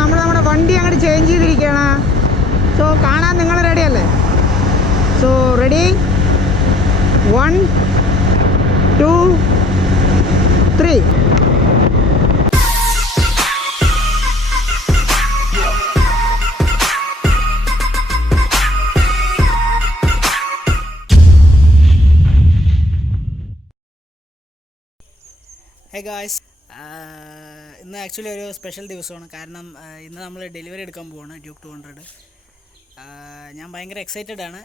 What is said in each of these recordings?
നമ്മൾ നമ്മുടെ വണ്ടി അങ്ങോട്ട് ചേഞ്ച് ചെയ്തിരിക്കുകയാണ്. സോ കാണാൻ നിങ്ങൾ റെഡിയല്ലേ? So ready, 1 2 3. ഹേ ഗായ്സ്, ഇന്ന് ആക്ച്വലി ഒരു സ്പെഷ്യൽ ദിവസമാണ്. കാരണം ഇന്ന് നമ്മൾ ഡെലിവറി എടുക്കാൻ പോവാണ് ഡ്യൂക്ക് 200. ഞാൻ ഭയങ്കര എക്സൈറ്റഡ് ആണ്.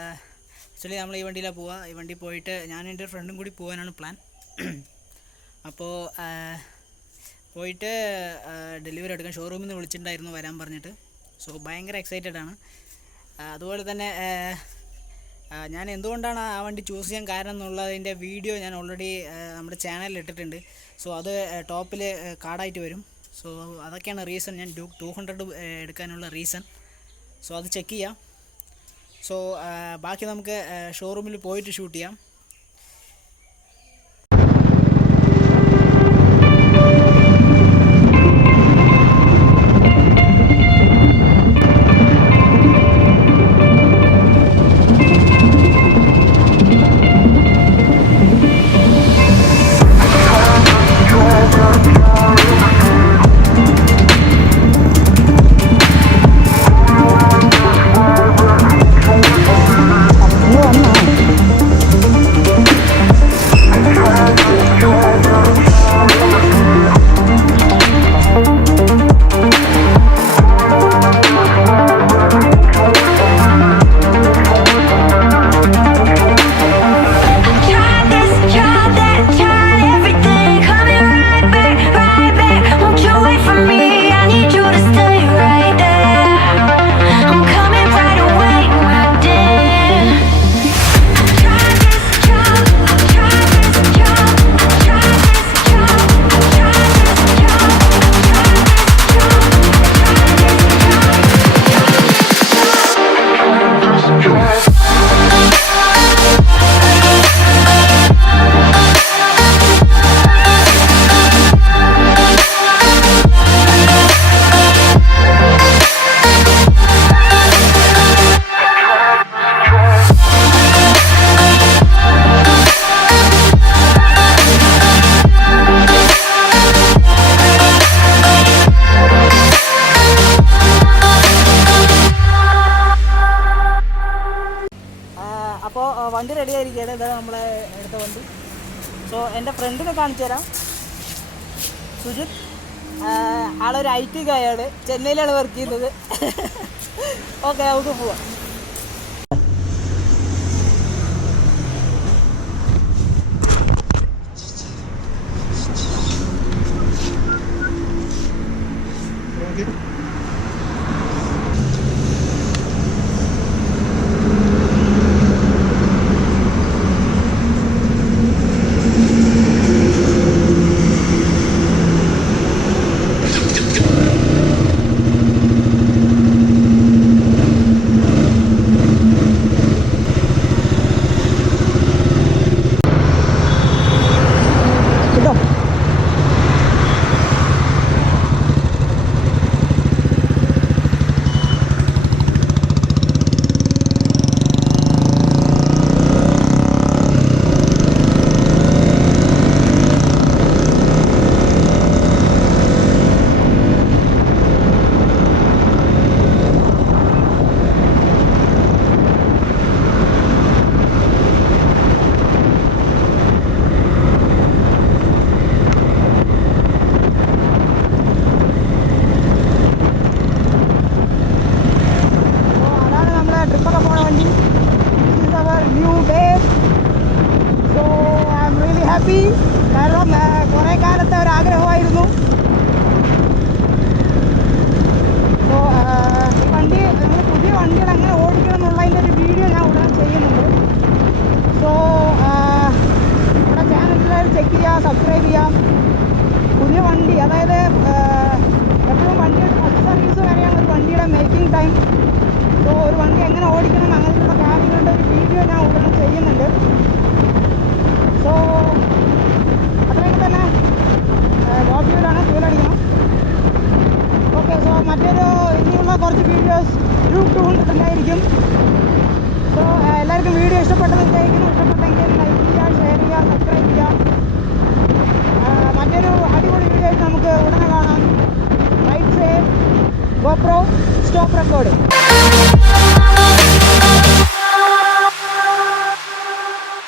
ആക്ച്വലി നമ്മൾ ഈ വണ്ടിയിലാണ് പോവുക. ഈ വണ്ടി പോയിട്ട് ഞാനും എൻ്റെ ഫ്രണ്ടും കൂടി പോകാനാണ് പ്ലാൻ. അപ്പോൾ പോയിട്ട് ഡെലിവറി എടുക്കാൻ ഷോറൂമിൽ നിന്ന് വിളിച്ചിട്ടുണ്ടായിരുന്നു വരാൻ പറഞ്ഞിട്ട്. സോ ഭയങ്കര എക്സൈറ്റഡ് ആണ്. അതുപോലെ തന്നെ ഞാൻ എന്തുകൊണ്ടാണ് ആ വണ്ടി ചൂസ് ചെയ്യാൻ കാരണം എന്നുള്ളതിൻ്റെ വീഡിയോ ഞാൻ ഓൾറെഡി നമ്മുടെ ചാനലിൽ ഇട്ടിട്ടുണ്ട്. സോ അത് ടോപ്പിൽ കാർഡായിട്ട് വരും. സോ അതൊക്കെയാണ് റീസൺ, ഞാൻ ഡ്യൂക്ക് 200 എടുക്കാനുള്ള റീസൺ. സോ അത് ചെക്ക് ചെയ്യാം. സോ ബാക്കി നമുക്ക് ഷോറൂമിൽ പോയിട്ട് ഷൂട്ട് ചെയ്യാം. അപ്പോൾ വണ്ടി റെഡി ആയിരിക്കുകയാണ്. ഇതാണ് നമ്മളെ എടുത്ത വണ്ടി. സോ എൻ്റെ ഫ്രണ്ടിനെ കാണിച്ചു തരാം, സുജിത്. ആളൊരു IT ഗായാണ്, ചെന്നൈയിലാണ് വർക്ക് ചെയ്യുന്നത്. ഓക്കെ, നമുക്ക് പോവാം. കാരണം കുറേ കാലത്തെ ഒരാഗ്രഹമായിരുന്നു. സോ ഈ വണ്ടി നമ്മൾ പുതിയ വണ്ടികൾ എങ്ങനെ ഓടിക്കണം എന്നുള്ളതിൻ്റെ ഒരു വീഡിയോ ഞാൻ ഉടനെ ചെയ്യുന്നുണ്ട്. സോ നമ്മുടെ ചാനലിൽ ചെക്ക് ചെയ്യുക, സബ്സ്ക്രൈബ് ചെയ്യാം. പുതിയ വണ്ടി, അതായത് എപ്പോഴും വണ്ടിയുടെ ഫസ്റ്റ് സർവീസ് വരെയാണ് ഒരു വണ്ടിയുടെ മേക്കിംഗ് ടൈം. സോ ഒരു വണ്ടി എങ്ങനെ ഓടിക്കണം അങ്ങനെയുള്ള കാര്യങ്ങളുടെ ഒരു വീഡിയോ ഞാൻ ഉടനെ ചെയ്യുന്നുണ്ട്. സോ അത്രയൊക്കെ തന്നെ. ഗോപ്രോയിലാണ് ഫ്യൂൽ അടിക്കണം. ഓക്കെ, സോ കുറച്ച് വീഡിയോസ് ഡ്യൂക്ക് 200 സോ എല്ലാവർക്കും വീഡിയോ ഇഷ്ടപ്പെട്ടെന്ന് വിചാരിക്കുന്നു. ഇഷ്ടപ്പെട്ടെങ്കിൽ ലൈക്ക് ചെയ്യുക, ഷെയർ ചെയ്യുക, സബ്സ്ക്രൈബ് ചെയ്യുക. മറ്റൊരു അടിപൊളി വീഡിയോ ആയിട്ട് നമുക്ക് ഉടനെ കാണാം. Right side GoPro stop record.